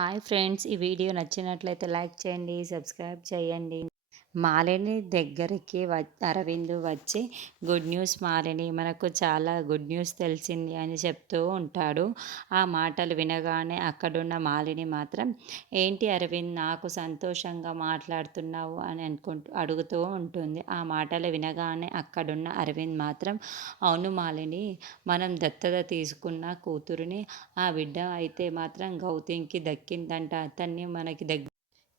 Hi friends! ఈ video నచ్చినట్లయితే like చేయండి, సబ్స్క్రైబ్ చేయండి. మాలిని దగ్గరికి అరవింద్ వచ్చి గుడ్ న్యూస్ మాలిని, మనకు చాలా గుడ్ న్యూస్ తెలిసింది అని చెప్తూ ఉంటాడు. ఆ మాటలు వినగానే అక్కడున్న మాలిని మాత్రం, ఏంటి అరవింద్ నాకు సంతోషంగా మాట్లాడుతున్నావు అని అడుగుతూ ఉంటుంది. ఆ మాటలు వినగానే అక్కడున్న అరవింద్ మాత్రం, అవును మాలిని, మనం దత్తత తీసుకున్న కూతురిని, ఆ బిడ్డ అయితే మాత్రం గౌతమ్‌కి దక్కిందంట.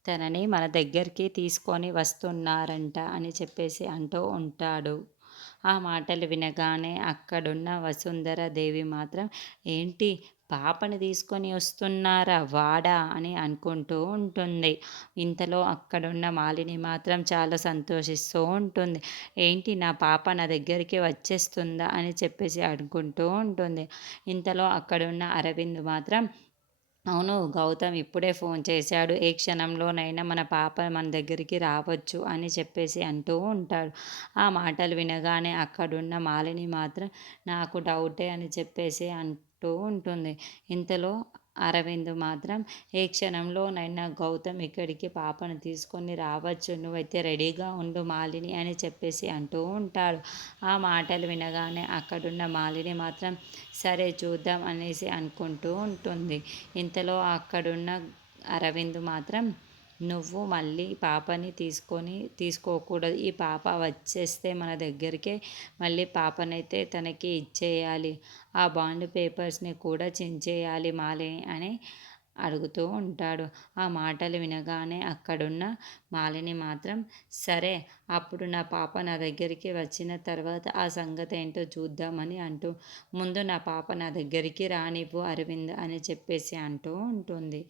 తనని మన దగ్గరికి తీసుకొని వస్తున్నారంట అని చెప్పేసి అంటూ ఉంటాడు. ఆ మాటలు వినగానే అక్కడున్న వసుంధర దేవి మాత్రం, ఏంటి పాపని తీసుకొని వస్తున్నారా, వాడా అని అనుకుంటూ ఉంటుంది. ఇంతలో అక్కడున్న మాలిని మాత్రం చాలా సంతోషిస్తూ ఉంటుంది. ఏంటి నా పాప నా దగ్గరికి వచ్చేస్తుందా అని చెప్పేసి అనుకుంటూ ఉంటుంది. ఇంతలో అక్కడున్న అరవింద్ మాత్రం, అవును, గౌతమ్ ఇప్పుడే ఫోన్ చేశాడు. ఏ క్షణంలోనైనా మన పాప మన దగ్గరికి రావచ్చు అని చెప్పేసి అంటూ ఉంటాడు. ఆ మాటలు వినగానే అక్కడున్న మాలిని మాత్రం, నాకు డౌటే అని చెప్పేసి అంటూ ఉంటుంది. ఇంతలో అరవింద్ మాత్రం, ఏ క్షణంలోనైనా గౌతమ్ ఇక్కడికి పాపను తీసుకొని రావచ్చు. నువ్వైతే రెడీగా ఉండు మాలిని అని చెప్పేసి అంటూ ఉంటాడు. ఆ మాటలు వినగానే అక్కడున్న మాలిని మాత్రం, సరే చూద్దాం అనేసి అనుకుంటూ ఉంటుంది. ఇంతలో అక్కడున్న అరవింద్ మాత్రం, నువ్వు మళ్ళీ పాపని తీసుకోకూడదు. ఈ పాప వచ్చేస్తే మన దగ్గరికే మళ్ళీ పాపనైతే తనకి ఇచ్చేయాలి. ఆ బాండ్ పేపర్స్ని కూడా చించేయాలి మాలిని అని అడుగుతూ ఉంటాడు. ఆ మాటలు వినగానే అక్కడున్న మాలిని మాత్రం, సరే, అప్పుడు నా పాప నా దగ్గరికి వచ్చిన తర్వాత ఆ సంగతి ఏంటో చూద్దామని అంటూ, ముందు నా పాప నా దగ్గరికి రానివ్వు అరవింద్ అని చెప్పేసి అంటూ ఉంటుంది.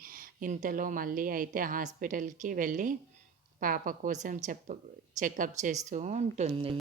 ఇంతలో మళ్ళీ అయితే హాస్పిటల్కి వెళ్ళి పాప కోసం చెకప్ చేస్తూ ఉంటుంది.